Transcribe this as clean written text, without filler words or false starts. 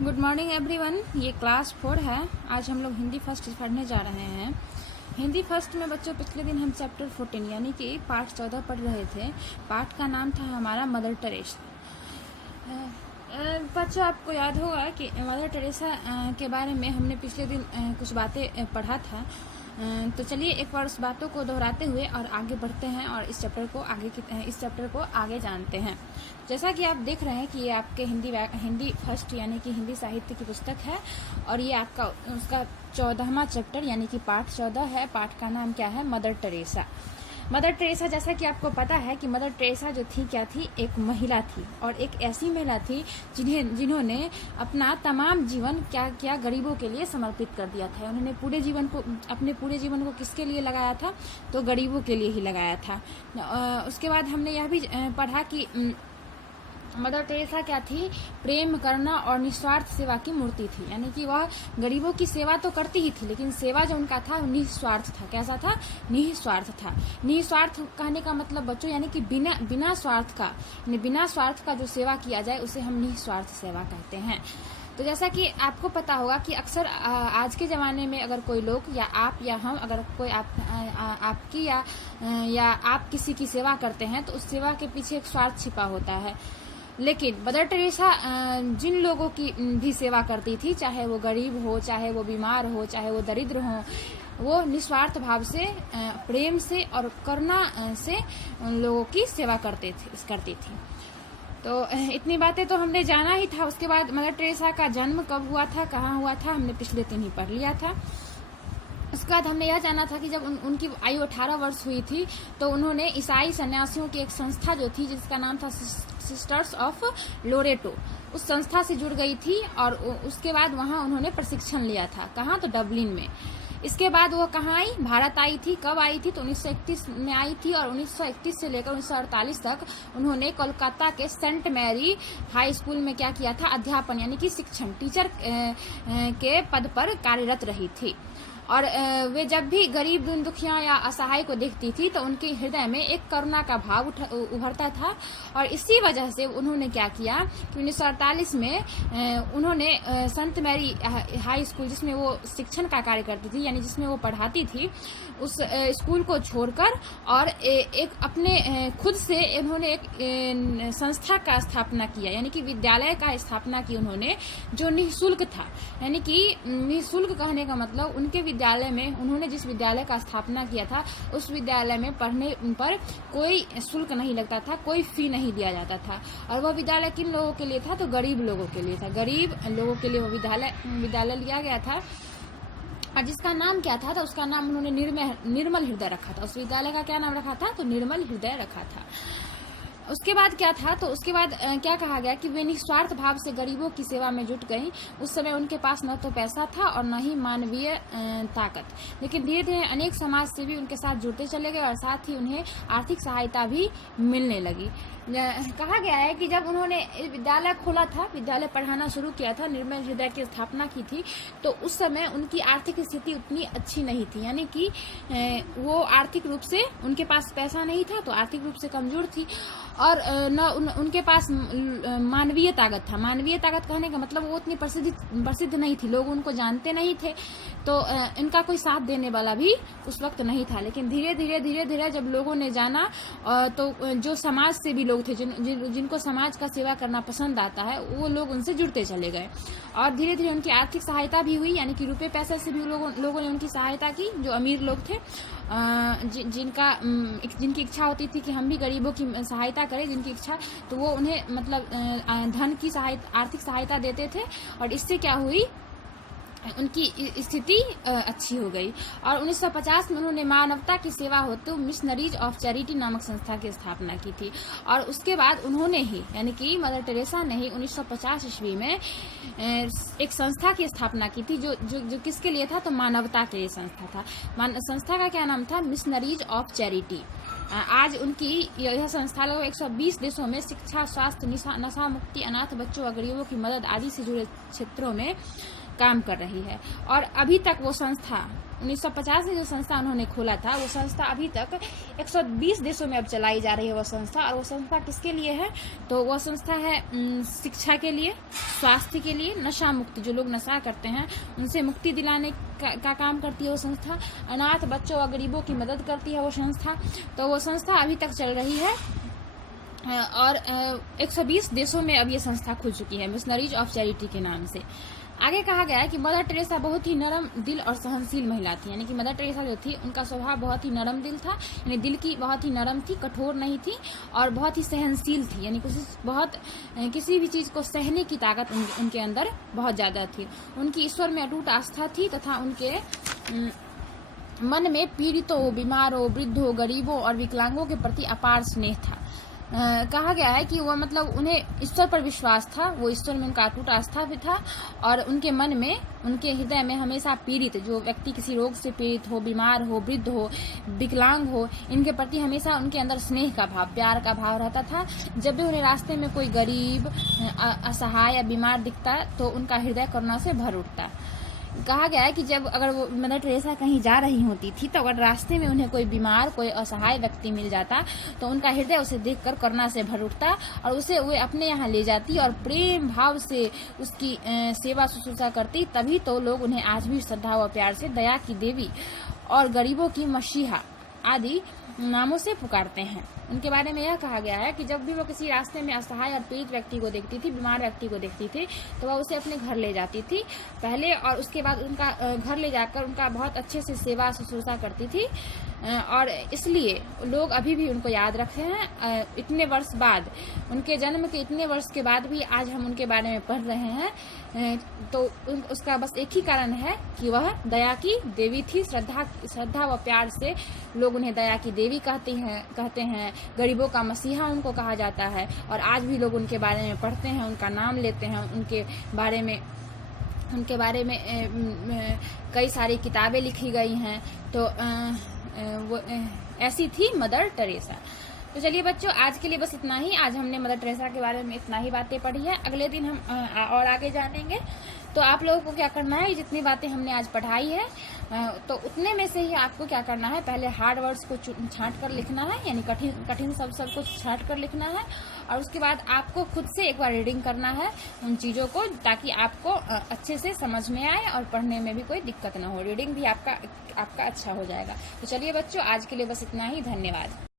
Good morning everyone. ये class 4 है। आज हम लोग हिंदी फर्स्ट पढ़ने जा रहे हैं। हिंदी फर्स्ट में बच्चों पिछले दिन हम चैप्टर 14 यानी कि पाठ 14 पढ़ रहे थे। पाठ का नाम था हमारा मदर टेरेसा। बच्चों आपको याद होगा कि मदर टेरेसा के बारे में हमने पिछले दिन कुछ बातें पढ़ा था। तो चलिए एक बार उस बातों को दोहराते हुए और आगे बढ़ते हैं और इस चैप्टर को आगे जानते हैं। जैसा कि आप देख रहे हैं कि ये आपके हिंदी फर्स्ट यानी कि हिंदी साहित्य की पुस्तक है और ये आपका उसका 14वां चैप्टर यानी कि पाठ 14 है। पाठ का नाम क्या है? Mother Teresa. मदर टेरेसा, जैसा कि आपको पता है कि मदर टेरेसा जो थी क्या थी? एक महिला थी और एक ऐसी महिला थी जिन्होंने अपना तमाम जीवन क्या गरीबों के लिए समर्पित कर दिया था। उन्होंने अपने पूरे जीवन को किसके लिए लगाया था? तो गरीबों के लिए ही लगाया था। उसके बाद हमने यह भी पढ़ा कि मदर टेरेसा क्या थी? प्रेम, करुणा और निस्वार्थ सेवा की मूर्ति थी। यानी कि वह गरीबों की सेवा तो करती ही थी, लेकिन सेवा जो उनका था निस्वार्थ था। कैसा था? निस्वार्थ था। निस्वार्थ कहने का मतलब बच्चों यानी कि बिना स्वार्थ का जो सेवा किया जाए उसे हम निस्वार्थ सेवा कहते हैं। तो जैसा कि आपको पता होगा कि अक्सर आज के ज़माने में अगर कोई लोग या आप या हम अगर कोई आपकी या आप किसी की सेवा करते हैं तो उस सेवा के पीछे एक स्वार्थ छिपा होता है। लेकिन मदर टेरेसा जिन लोगों की भी सेवा करती थी, चाहे वो गरीब हो, चाहे वो बीमार हो, चाहे वो दरिद्र हो, वो निस्वार्थ भाव से, प्रेम से और करुणा से उन लोगों की सेवा करती थी। तो इतनी बातें तो हमने जाना ही था। उसके बाद मदर टेरेसा का जन्म कब हुआ था, कहाँ हुआ था, हमने पिछले दिन ही पढ़ लिया था। उसके बाद हमने यह जाना था कि जब उनकी आयु 18 वर्ष हुई थी तो उन्होंने ईसाई सन्यासियों की एक संस्था जो थी जिसका नाम था सिस्टर्स ऑफ लोरेटो, उस संस्था से जुड़ गई थी और उसके बाद वहां उन्होंने प्रशिक्षण लिया था। कहाँ? तो डबलिन में। इसके बाद वो कहाँ आई? भारत आई थी। कब आई थी? तो 1931 में आई थी और 1931 से लेकर 1948 तक उन्होंने कोलकाता के सेंट मैरी हाई स्कूल में क्या किया था? अध्यापन यानी कि शिक्षण, टीचर के पद पर कार्यरत रही थी। और वे जब भी गरीब दुखिया या असहाय को देखती थी तो उनके हृदय में एक करुणा का भाव उभरता था। और इसी वजह से उन्होंने क्या किया कि 1948 में उन्होंने संत मैरी हाई स्कूल, जिसमें वो शिक्षण का कार्य करती थी यानी जिसमें वो पढ़ाती थी, उस स्कूल को छोड़कर और एक अपने खुद से उन्होंने एक संस्था का स्थापना किया यानी कि विद्यालय का स्थापना की उन्होंने, जो निःशुल्क था। यानी कि निःशुल्क कहने का मतलब उनके विद्यालय में, उन्होंने जिस विद्यालय का स्थापना किया था उस विद्यालय में पढ़ने पर कोई शुल्क नहीं लगता था, कोई फी नहीं दिया जाता था। और वह विद्यालय किन लोगों के लिए था? तो गरीब लोगों के लिए था। गरीब लोगों के लिए वो विद्यालय लिया गया था। और जिसका नाम क्या था? तो उसका नाम उन्होंने निर्मल हृदय रखा था। उस विद्यालय का क्या नाम रखा था? तो निर्मल हृदय रखा था। उसके बाद क्या था? तो उसके बाद क्या कहा गया कि वे निस्वार्थ भाव से गरीबों की सेवा में जुट गई। उस समय उनके पास न तो पैसा था और न ही मानवीय ताकत, लेकिन धीरे धीरे अनेक समाज सेवी उनके साथ जुड़ते चले गए और साथ ही उन्हें आर्थिक सहायता भी मिलने लगी। कहा गया है कि जब उन्होंने विद्यालय खोला था, विद्यालय पढ़ाना शुरू किया था, निर्मल हृदय की स्थापना की थी, तो उस समय उनकी आर्थिक स्थिति उतनी अच्छी नहीं थी। यानी कि वो आर्थिक रूप से, उनके पास पैसा नहीं था तो आर्थिक रूप से कमजोर थी और उनके पास मानवीय ताकत था। मानवीय ताकत कहने का मतलब वो उतनी प्रसिद्ध नहीं थी, लोग उनको जानते नहीं थे, तो इनका कोई साथ देने वाला भी उस वक्त नहीं था। लेकिन धीरे धीरे जब लोगों ने जाना तो जो समाज से भी लोग थे, जिनको समाज का सेवा करना पसंद आता है, वो लोग उनसे जुड़ते चले गए और धीरे धीरे उनकी आर्थिक सहायता भी हुई। यानी कि रुपए पैसे से भी लोगों ने उनकी सहायता की। जो अमीर लोग थे, जिनकी इच्छा होती थी कि हम भी गरीबों की सहायता करें, जिनकी इच्छा, तो वो उन्हें मतलब धन की सहायता, आर्थिक सहायता देते थे और इससे क्या हुई? उनकी स्थिति अच्छी हो गई। और 1950 में उन्होंने मानवता की सेवा हेतु मिशनरीज ऑफ चैरिटी नामक संस्था की स्थापना की थी। और उसके बाद उन्होंने ही, यानी कि मदर टेरेसा ने ही 1950 ईस्वी में एक संस्था की स्थापना की थी जो किसके लिए था? तो मानवता के लिए संस्था था। संस्था का क्या नाम था? Missionaries of charity. आज उनकी यह संस्था लगभग 120 देशों में शिक्षा, स्वास्थ्य, नशा मुक्ति, अनाथ बच्चों और गरीबों की मदद आदि से जुड़े क्षेत्रों में काम कर रही है। और अभी तक वो संस्था 1950 में जो संस्था उन्होंने खोला था, वो संस्था अभी तक 120 देशों में अब चलाई जा रही है वो संस्था। और वो संस्था किसके लिए है? तो वो संस्था है शिक्षा के लिए, स्वास्थ्य के लिए, नशा मुक्ति, जो लोग नशा करते हैं उनसे मुक्ति दिलाने का काम करती है वो संस्था। अनाथ बच्चों और गरीबों की मदद करती है वो संस्था। तो वो संस्था अभी तक चल रही है और 120 देशों में अब ये संस्था खुल चुकी है, मिशनरीज ऑफ चैरिटी के नाम से। आगे कहा गया है कि मदर टेरेसा बहुत ही नरम दिल और सहनशील महिला थी। यानी कि मदर टेरेसा जो थी उनका स्वभाव बहुत ही नरम दिल था, यानी दिल की बहुत ही नरम थी, कठोर नहीं थी और बहुत ही सहनशील थी। यानी किसी भी चीज़ को सहने की ताकत उनके अंदर बहुत ज़्यादा थी। उनकी ईश्वर में अटूट आस्था थी तथा उनके मन में पीड़ितों, बीमारों, वृद्धों, गरीबों और विकलांगों के प्रति अपार स्नेह था। कहा गया है कि वो मतलब उन्हें ईश्वर पर विश्वास था, वो ईश्वर में उनका अटूट आस्था भी था और उनके मन में, उनके हृदय में हमेशा पीड़ित, जो व्यक्ति किसी रोग से पीड़ित हो, बीमार हो, वृद्ध हो, विकलांग हो, इनके प्रति हमेशा उनके अंदर स्नेह का भाव, प्यार का भाव रहता था। जब भी उन्हें रास्ते में कोई गरीब, असहाय या बीमार दिखता तो उनका हृदय करुणा से भर उठता। कहा गया है कि जब अगर वो मदर टेरेसा कहीं जा रही होती थी तो अगर रास्ते में उन्हें कोई बीमार, कोई असहाय व्यक्ति मिल जाता तो उनका हृदय उसे देखकर करुणा से भर उठता और उसे वे अपने यहाँ ले जाती और प्रेम भाव से उसकी सेवा शुश्रूषा करती। तभी तो लोग उन्हें आज भी श्रद्धा व प्यार से दया की देवी और गरीबों की मसीहा आदि नामों से पुकारते हैं। उनके बारे में यह कहा गया है कि जब भी वो किसी रास्ते में असहाय और पीड़ित व्यक्ति को देखती थी, बीमार व्यक्ति को देखती थी, तो वह उसे अपने घर ले जाती थी पहले और उसके बाद उनका घर ले जाकर उनका बहुत अच्छे से सेवा शुश्रूषा करती थी। और इसलिए लोग अभी भी उनको याद रखते हैं। इतने वर्ष बाद, उनके जन्म के इतने वर्ष के बाद भी आज हम उनके बारे में पढ़ रहे हैं, तो उसका बस एक ही कारण है कि वह दया की देवी थी। श्रद्धा व प्यार से लोग उन्हें दया की देवी कहते हैं। गरीबों का मसीहा उनको कहा जाता है और आज भी लोग उनके बारे में पढ़ते हैं, उनका नाम लेते हैं, उनके बारे में कई सारी किताबें लिखी गई हैं। तो वो ऐसी थी मदर टेरेसा। तो चलिए बच्चों, आज के लिए बस इतना ही। आज हमने मदर टेरेसा के बारे में इतना ही बातें पढ़ी है। अगले दिन हम और आगे जानेंगे। तो आप लोगों को क्या करना है, जितनी बातें हमने आज पढ़ाई है तो उतने में से ही आपको क्या करना है, पहले हार्ड वर्ड्स को छांट कर लिखना है, यानी कठिन शब्द को छांट कर लिखना है और उसके बाद आपको खुद से एक बार रीडिंग करना है उन चीज़ों को, ताकि आपको अच्छे से समझ में आए और पढ़ने में भी कोई दिक्कत ना हो। रीडिंग भी आपका अच्छा हो जाएगा। तो चलिए बच्चों, आज के लिए बस इतना ही। धन्यवाद।